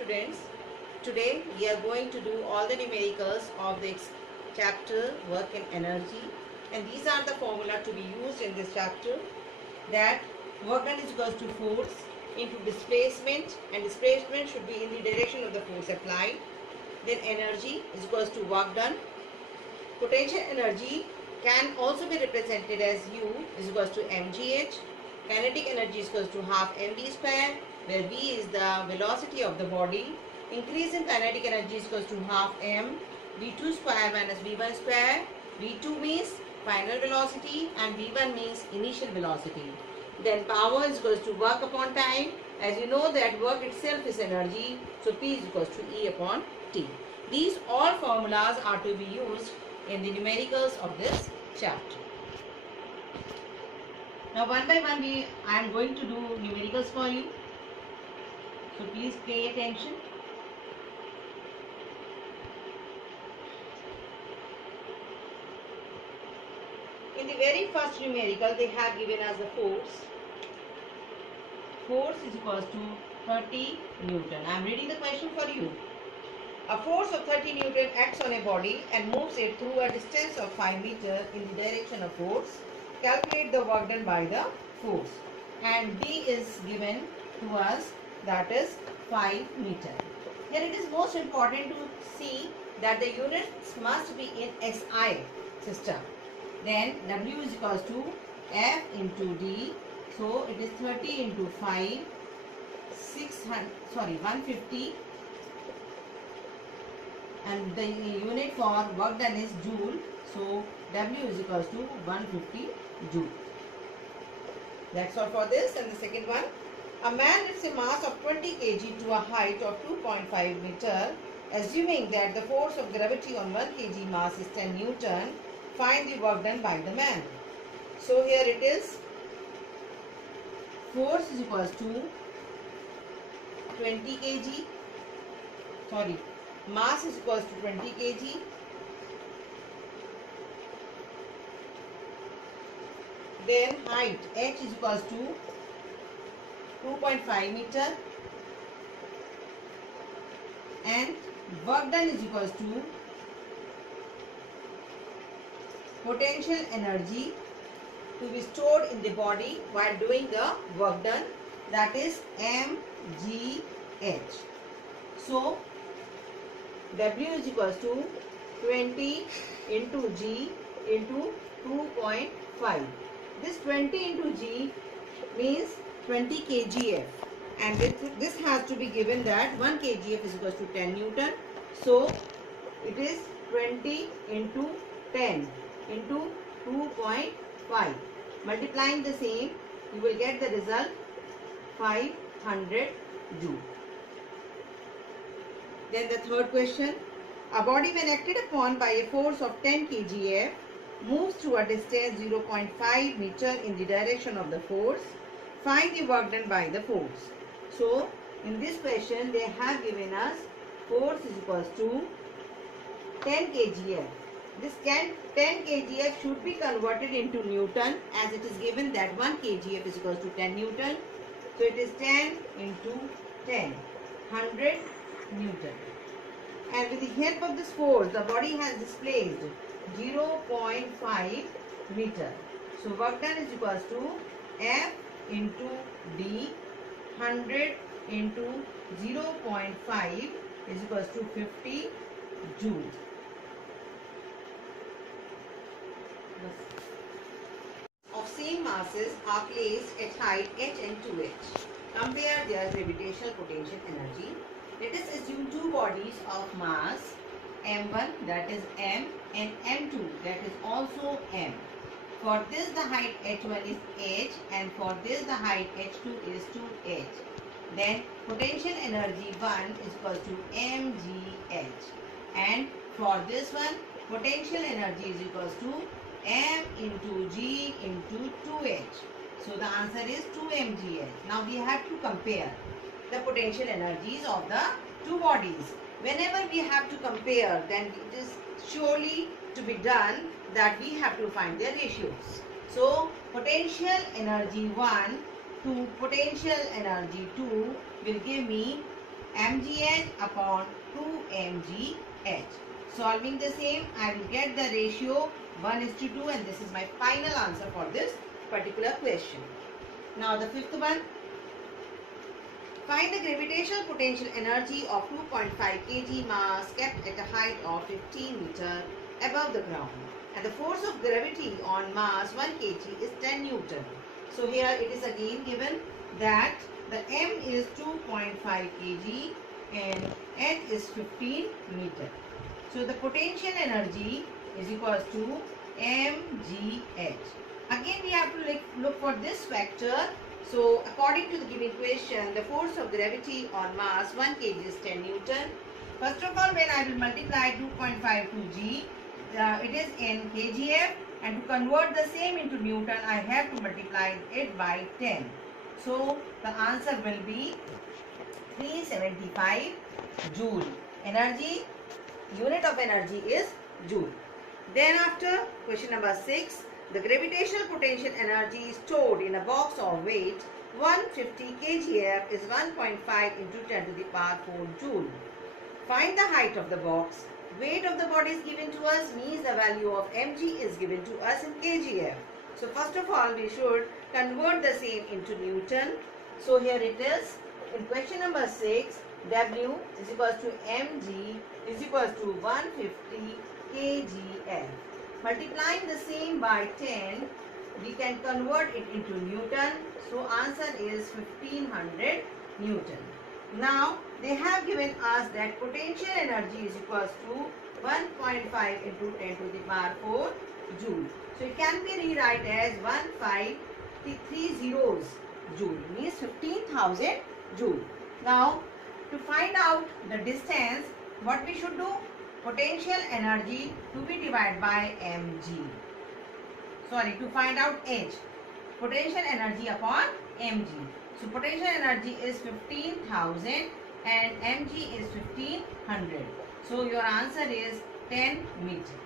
students. Today we are going to do all the numericals of the chapter work and energy, and these are the formula to be used in this chapter. That work done is equals to force into displacement, and displacement should be in the direction of the force applied. Then energy is equals to work done. Potential energy can also be represented as U is equals to mgh. Kinetic energy is equals to half mv square, where v is the velocity of the body. Increase in kinetic energy is equals to half m v2 square minus v1 square. v2 means final velocity and v1 means initial velocity. Then power is equals to work upon time. As you know that work itself is energy, so P is equals to E upon T. These all formulas are to be used in the numericals of this chapter. Now one by one I am going to do numericals for you. So please pay attention. In the very first numerical they have given us the force. Force is equals to 30 Newton. I am reading the question for you. A force of 30 Newton acts on a body and moves it through a distance of 5 meters in the direction of force. Calculate the work done by the force. And D is given to us, that is 5 meters. Here it is most important to see that the units must be in SI system. Then W is equals to F into D. So it is 30 into 5, 150. And the unit for work done is joule. So W is equals to 150 joule. That's all for this. And the second one. A man lifts a mass of 20 kg to a height of 2.5 meter. Assuming that the force of gravity on 1 kg mass is 10 Newton. Find the work done by the man. So here it is. Force is equals to 20 kg. Mass is equals to 20 kg. Then height h is equals to 2.5 meter. And work done is equals to potential energy to be stored in the body while doing the work done, that is mgh. So W is equals to 20 into G into 2.5. This 20 into G means 20 kgf, and this has to be given that 1 kgf is equals to 10 Newton. So it is 20 into 10 into 2.5. Multiplying the same, you will get the result 500 joule. Then the third question. A body when acted upon by a force of 10 kgf moves through a distance 0.5 meter in the direction of the force. Find the work done by the force. So in this question they have given us force is equals to 10 kgf. This 10 kgf should be converted into Newton, as it is given that 1 kgf is equals to 10 Newton. So it is 10 into 10, 100 Newton. And with the help of this force, the body has displaced 0.5 meter. So work done is equals to F into D. 100 into 0.5 is equals to 50 joules. Of same masses are placed at height h and 2h. Compare their gravitational potential energy. Let us assume two bodies of mass m1, that is m, and m2, that is also m. For this the height h1 is h, and for this the height h2 is 2h. Then potential energy 1 is equal to mgh, and for this one potential energy is equals to m into g into 2h. So the answer is 2 mgh. Now we have to compare the potential energies of the two bodies. Whenever we have to compare, then it is surely to be done that we have to find their ratios. So potential energy 1 to potential energy 2 will give me mgh upon 2 mgh. Solving the same, I will get the ratio 1:2, and this is my final answer for this particular question. Now the fifth one. Find the gravitational potential energy of 2.5 kg mass kept at a height of 15 meter above the ground. And the force of gravity on mass 1 kg is 10 Newton. So here it is again given that the m is 2.5 kg and n is 15 meter. So the potential energy is equals to mgh. Again we have to look for this factor. So according to the given question, the force of gravity on mass 1 kg is 10 Newton. First of all, when I will multiply 2.5 to g, it is in kgf, and to convert the same into Newton, I have to multiply it by 10. So the answer will be 375 joule. Energy, unit of energy is joule. Then after question number 6. The gravitational potential energy stored in a box of weight 150 kgf is 1.5 into 10 to the power 4 joule. Find the height of the box. Weight of the body is given to us, means the value of mg is given to us in kgf. So first of all, we should convert the same into Newton. So here it is. In question number 6, W is equals to mg is equals to 150 kgf. Multiplying the same by 10, we can convert it into Newton. So answer is 1500 Newton. Now they have given us that potential energy is equals to 1.5 into 10 to the power 4 joule. So it can be rewrite as 1530 joule, means 15,000 joule. Now to find out the distance, what we should do? Potential energy to be divided by mg. Sorry, to find out h. Potential energy upon mg. So potential energy is 15,000 and mg is 1500. So your answer is 10 meter.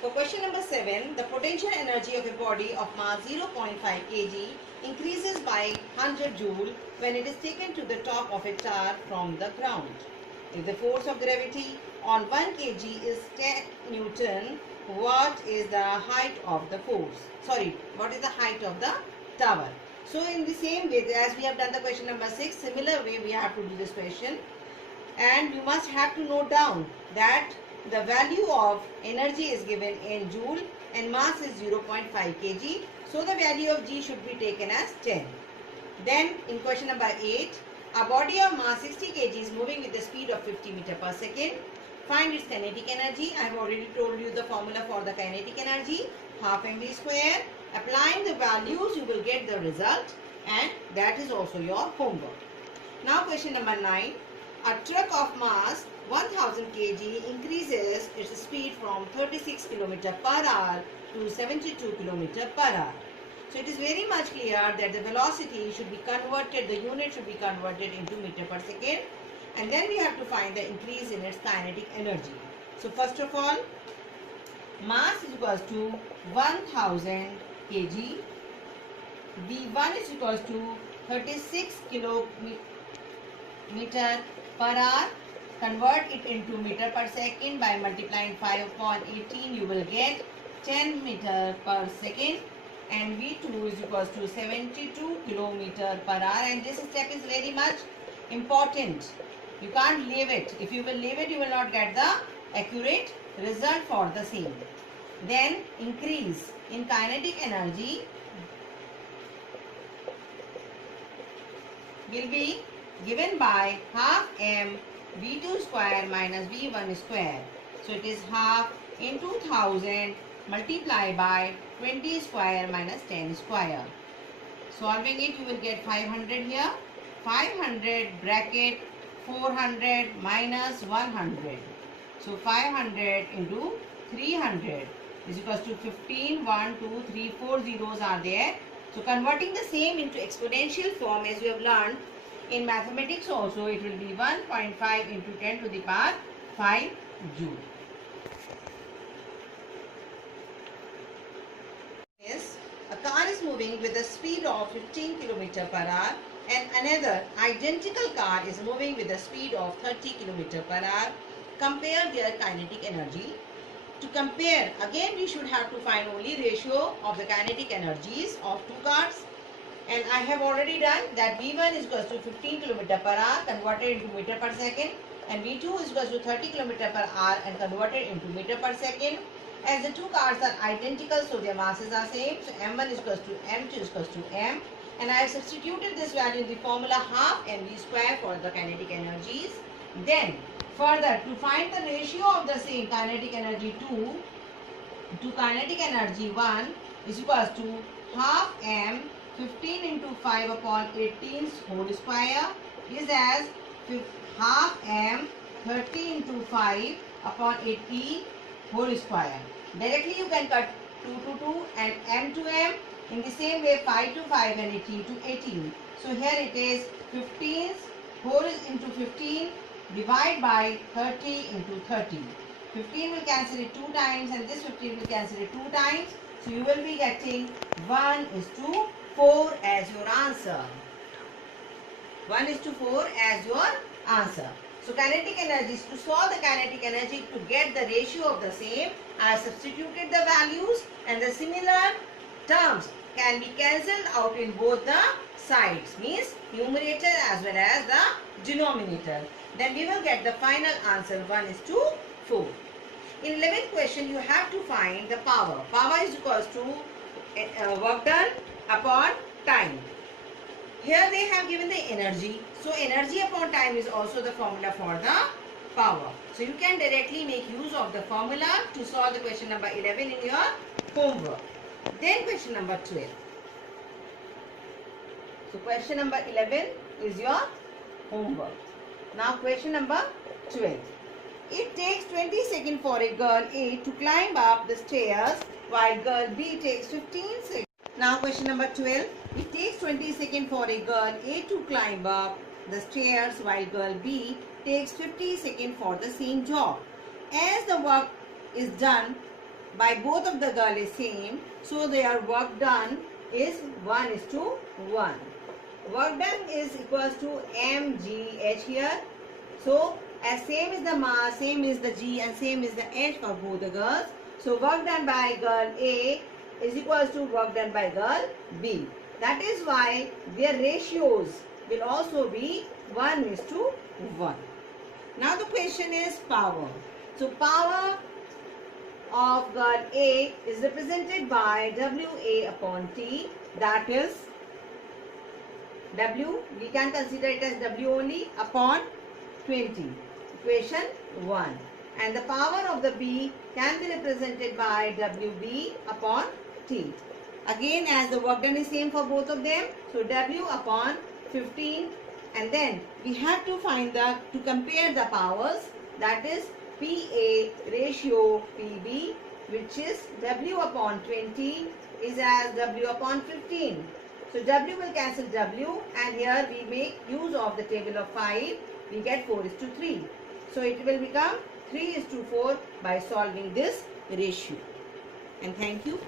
For question number 7, the potential energy of a body of mass 0.5 kg increases by 100 joule when it is taken to the top of a tower from the ground. If the force of gravity on 1 kg is 10 Newton, what is the height of the force? Sorry, what is the height of the tower? So in the same way as we have done the question number 6, similar way we have to do this question. And you must have to note down that the value of energy is given in joule and mass is 0.5 kg. So the value of g should be taken as 10. Then in question number 8, a body of mass 60 kg is moving with the speed of 50 meter per second. Find its kinetic energy. I have already told you the formula for the kinetic energy, half mv square. Applying the values, you will get the result, and that is also your homework. Now question number 9. A truck of mass 1000 kg increases its speed from 36 km per hour to 72 km per hour. So it is very much clear that the velocity should be converted, the unit should be converted into meter per second, and then we have to find the increase in its kinetic energy. So first of all, mass is equals to 1000 kg, V1 is equals to 36 km per hour. Convert it into meter per second by multiplying 5 upon 18, you will get 10 meter per second. And V2 is equals to 72 km per hour, and this step is very much important. You can't leave it. If you will leave it, you will not get the accurate result for the same. Then increase in kinetic energy will be given by half m V2 square minus V1 square. So it is half into 1000 multiplied by 20 square minus 10 square. Solving it, you will get 500 here. 500 bracket 400 minus 100. So 500 into 300 is equals to 15. 1, 2, 3, 4 zeros are there. So converting the same into exponential form, as you have learned in mathematics also, it will be 1.5 into 10 to the power 5 joule. Yes, a car is moving with a speed of 15 km per hour and another identical car is moving with a speed of 30 km per hour, compare their kinetic energy. To compare, again we should have to find only ratio of the kinetic energies of two cars. And I have already done that. V1 is equals to 15 km per hour converted into meter per second, and V2 is equals to 30 km per hour and converted into meter per second. As the two cars are identical, so their masses are same. So M1 is equals to M2 is equals to M. And I have substituted this value in the formula half mv square for the kinetic energies. Then further, to find the ratio of the same kinetic energy 2 to kinetic energy 1 is equals to half m 15 into 5 upon 18 whole square is as half m 30 into 5 upon 18 whole square. Directly you can cut 2 to 2 and m to m. In the same way 5 to 5 and 18 to 18. So here it is 15 whole is into 15 divide by 30 into 30. 15 will cancel it 2 times and this 15 will cancel it 2 times. So you will be getting 1 is to 4 as your answer. 1 is to 4 as your answer. So kinetic energies, to solve the kinetic energy to get the ratio of the same, I have substituted the values and the similar terms can be cancelled out in both the sides, means numerator as well as the denominator. Then we will get the final answer 1 is to 4. In 11th question you have to find the power. Power is equals to work done upon time. Here they have given the energy. So energy upon time is also the formula for the power. So you can directly make use of the formula to solve the question number 11 in your homework. Then question number 12. So question number 11 is your homework. Now question number 12. It takes 20 seconds for a girl A to climb up the stairs while girl B takes 15 seconds. Now question number 12. It takes 20 seconds for a girl A to climb up the stairs while girl B takes 50 seconds for the same job. As the work is done by both of the girl is same, so their work done is 1 is to 1. Work done is equals to mgh here. So as same is the mass, same is the g and same is the h for both the girls. So work done by girl A is equals to work done by girl B. That is why their ratios will also be 1 is to 1. Now the question is power. So power of girl A is represented by WA upon T, that is W, we can consider it as W only, upon 20. Equation 1. And the power of the B can be represented by WB upon T. Again, as the work done is same for both of them, so W upon 15, and then we have to find to compare the powers, that is PA ratio PB, which is W upon 20 is as W upon 15. So W will cancel W, and here we make use of the table of 5, we get 4 is to 3. So it will become 3 is to 4 by solving this ratio. And thank you.